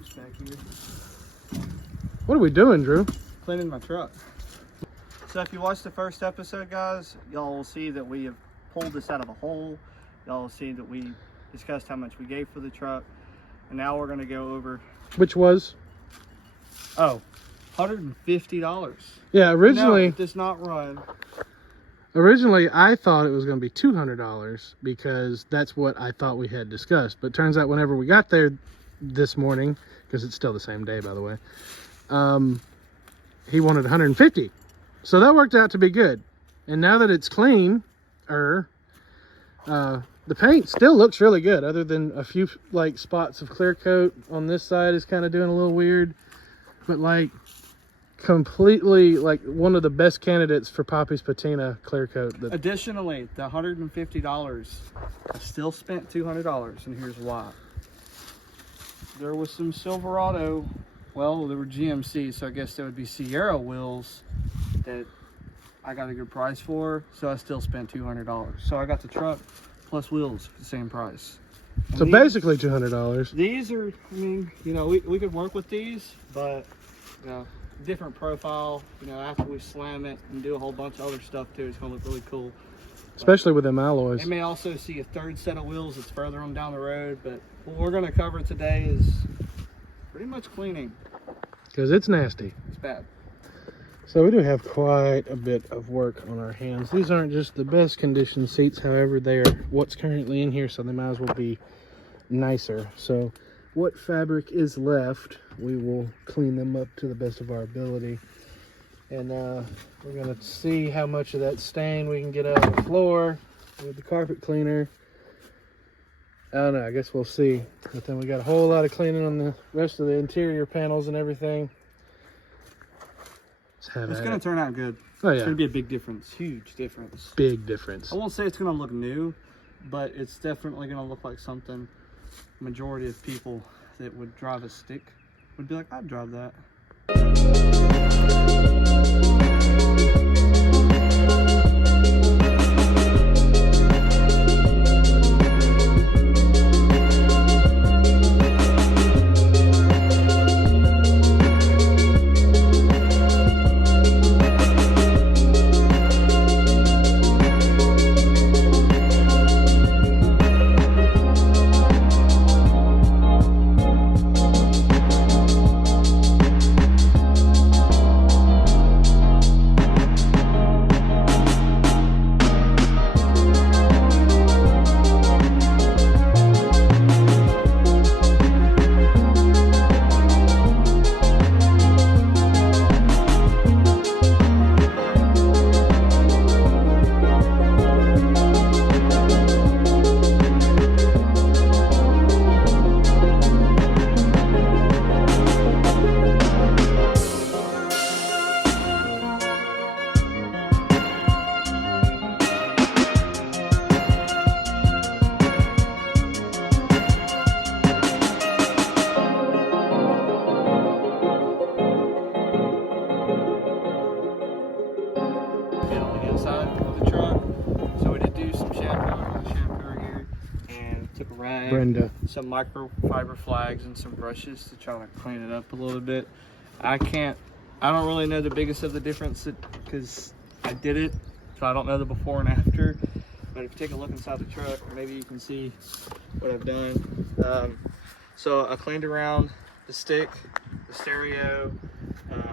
chooch back here. What are we doing, Drew? Cleaning my truck. So if you watched the first episode, guys, y'all will see that we have pulled this out of a hole. Y'all will see that we discussed how much we gave for the truck. And now we're gonna go over, Which was? oh, $150. Yeah, originally. No, it does not run. Originally, I thought it was going to be $200 because that's what I thought we had discussed. But turns out whenever we got there this morning, because it's still the same day, by the way, he wanted $150. So that worked out to be good. And now that it's clean, the paint still looks really good, other than a few like spots of clear coat on this side is kind of doing a little weird. But like completely like one of the best candidates for Poppy's patina clear coat. Additionally, the $150, I still spent $200, and here's why. There was some Silverado, well, there were GMC, so I guess there would be Sierra wheels that I got a good price for, so I still spent $200. So I got the truck plus wheels for the same price. And so basically $200. These are, I mean, you know, we could work with these, but, you know, different profile, you know, after we slam it and do a whole bunch of other stuff too, it's gonna look really cool. Especially with them alloys. I may also see a third set of wheels that's further on down the road, but what we're gonna cover today is pretty much cleaning. Because it's nasty. It's bad. So we do have quite a bit of work on our hands. These aren't just the best condition seats, however, they are what's currently in here, so they might as well be nicer. So what fabric is left, we will clean them up to the best of our ability. And we're gonna see how much of that stain we can get out of the floor with the carpet cleaner. I don't know, I guess we'll see. But then we got a whole lot of cleaning on the rest of the interior panels and everything. It's gonna turn out good. Oh yeah. It's gonna be a big difference, huge difference. Big difference. I won't say it's gonna look new, but it's definitely gonna look like something majority of people that would drive a stick would be like, I'd drive that. Some microfiber flags and some brushes to try to clean it up a little bit. I don't really know the biggest of the difference because I did it, so I don't know the before and after. But if you take a look inside the truck, maybe you can see what I've done. So I cleaned around the stick, the stereo,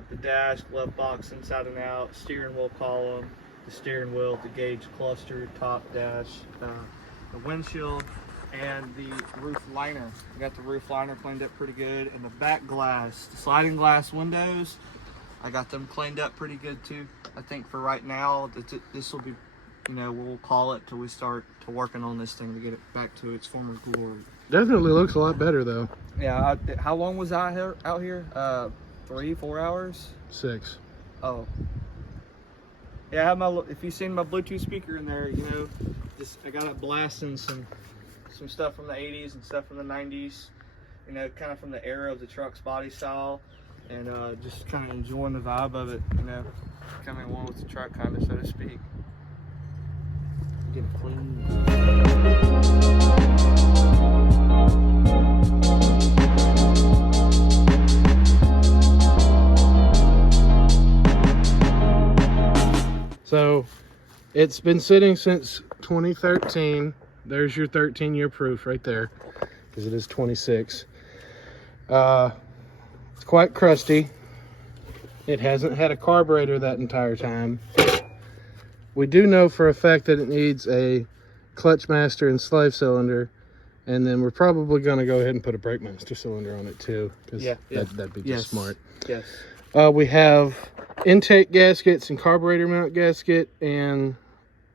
the dash, glove box inside and out, steering wheel column, the steering wheel, the gauge cluster, top dash, the windshield, and the roof liner. I got the roof liner cleaned up pretty good, and the back glass, the sliding glass windows, I got them cleaned up pretty good too. I think for right now, this will be, you know, we'll call it till we start to working on this thing to get it back to its former glory. Definitely looks a lot better though. Yeah, how long was I out here? 3-4 hours? 6. Oh. Yeah, I have my, if you've seen my Bluetooth speaker in there, you know, just I got it blasting some stuff from the 80s and stuff from the 90s, you know, kind of from the era of the truck's body style, and just kind of enjoying the vibe of it, you know, becoming one with the truck, kind of, so to speak. Get it clean. So it's been sitting since 2013. There's your 13-year proof right there, because it is 26. It's quite crusty. It hasn't had a carburetor that entire time. We do know for a fact that it needs a clutch master and slave cylinder, and then we're probably going to go ahead and put a brake master cylinder on it too, because that'd be just smart. Yes. We have intake gaskets and carburetor mount gasket and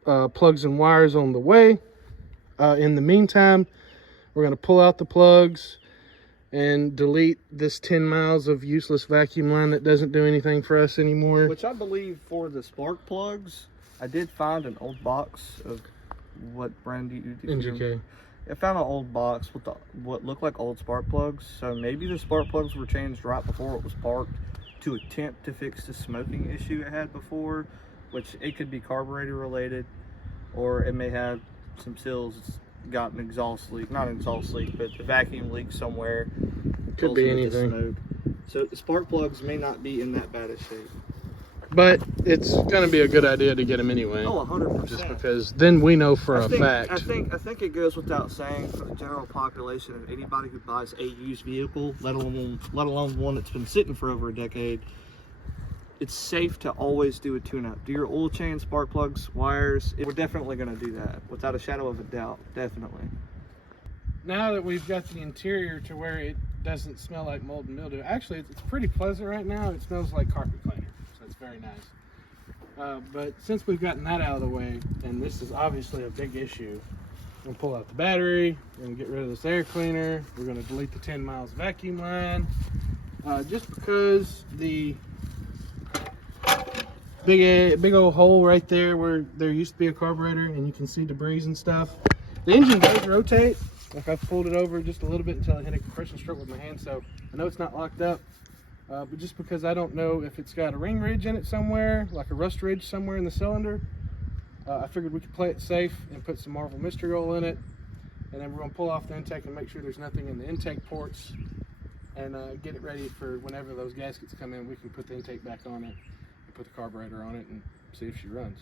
plugs and wires on the way. In the meantime, we're going to pull out the plugs and delete this 10 miles of useless vacuum line that doesn't do anything for us anymore. Which I believe for the spark plugs, I did find an old box of what brand do you NGK. I found an old box with what looked like old spark plugs. So maybe the spark plugs were changed right before it was parked to attempt to fix the smoking issue it had before, which it could be carburetor related, or it may have some seals got an exhaust leak, not an exhaust leak, but the vacuum leak somewhere. Could be anything. So the spark plugs may not be in that bad a shape. But it's going to be a good idea to get them anyway. Oh, 100%. Just because then we know for a fact. I think it goes without saying for the general population of anybody who buys a used vehicle, let alone one that's been sitting for over a decade, it's safe to always do a tune-up. Do your oil change, spark plugs, wires. We're definitely going to do that without a shadow of a doubt. Definitely. Now that we've got the interior to where it doesn't smell like mold and mildew, actually it's pretty pleasant right now. It smells like carpet cleaner, so it's very nice. But since we've gotten that out of the way, and this is obviously a big issue, we're going to pull out the battery, we're going to get rid of this air cleaner, we're going to delete the 10 miles vacuum line, just because the big old hole right there where there used to be a carburetor and you can see debris and stuff. The engine does rotate. Like I've pulled it over just a little bit until I hit a compression stroke with my hand, so I know it's not locked up. But just because I don't know if it's got a ring ridge in it somewhere, like a rust ridge somewhere in the cylinder, I figured we could play it safe and put some Marvel Mystery Oil in it. And then we're going to pull off the intake and make sure there's nothing in the intake ports, and get it ready for whenever those gaskets come in. We can put the intake back on it and put the carburetor on it and see if she runs.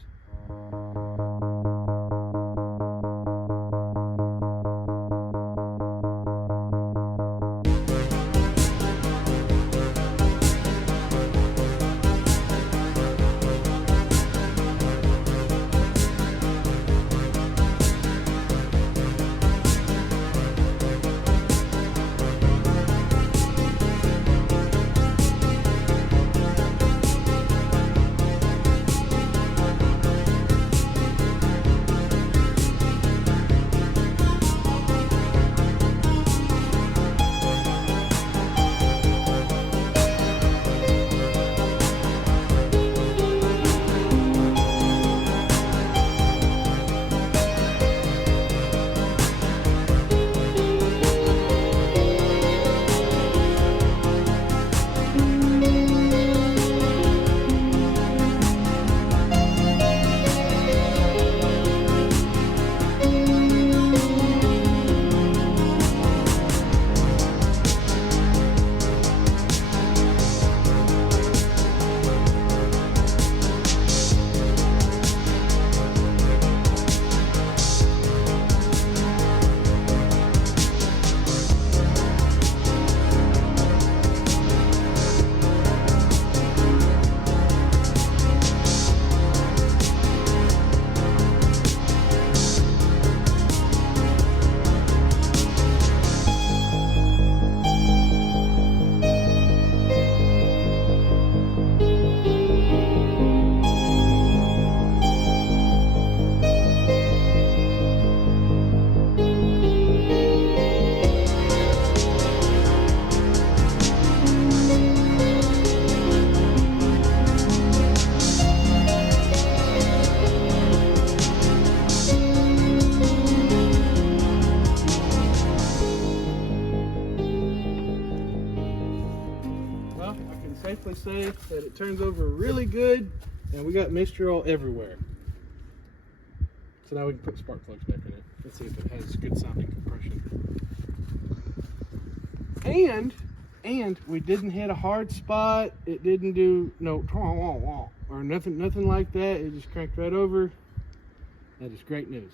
Safely say that it turns over really good, and we got mystery oil everywhere. So now we can put spark plugs back in it. Let's see if it has good sounding compression. And we didn't hit a hard spot. It didn't do no or nothing like that. It just cranked right over. That is great news.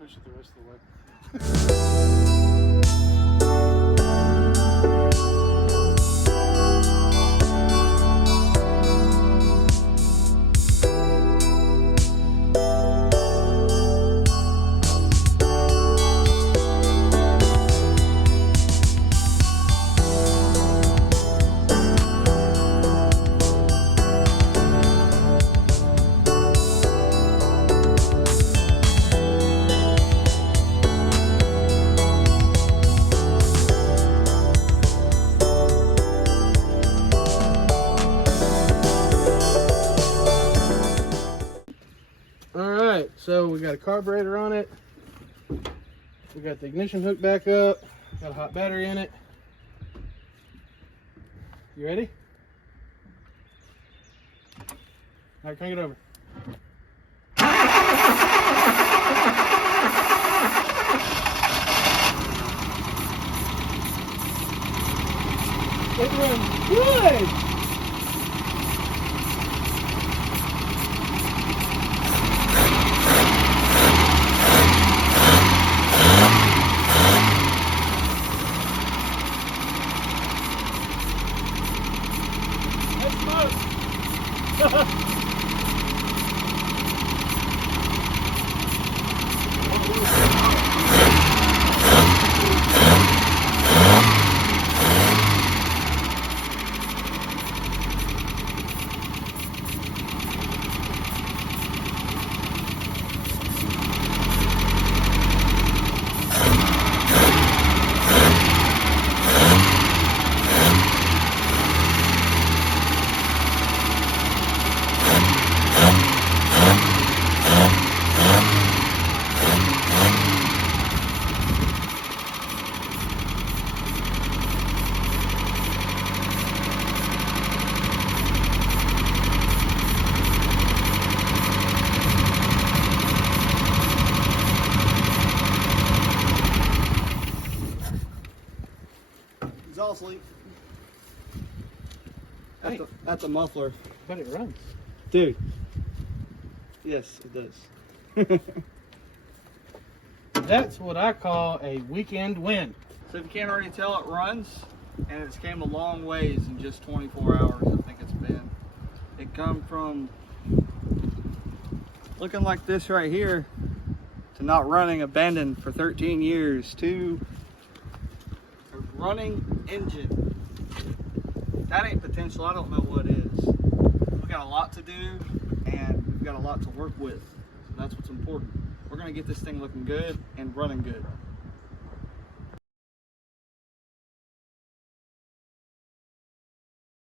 Push it the rest of the way. Alright, so we got a carburetor on it. We got the ignition hook back up. Got a hot battery in it. You ready? Alright, crank it over. It runs good! Exhaust leak. Hey. At the muffler. But it runs. Dude. Yes, it does. That's what I call a weekend win. So if you can't already tell, it runs, and it's came a long ways in just 24 hours, I think it's been. It come from looking like this right here to not running, abandoned for 13 years to a running engine. That ain't potential. I don't know what is. We've got a lot to do, and we've got a lot to work with. So that's what's important. We're gonna get this thing looking good and running good.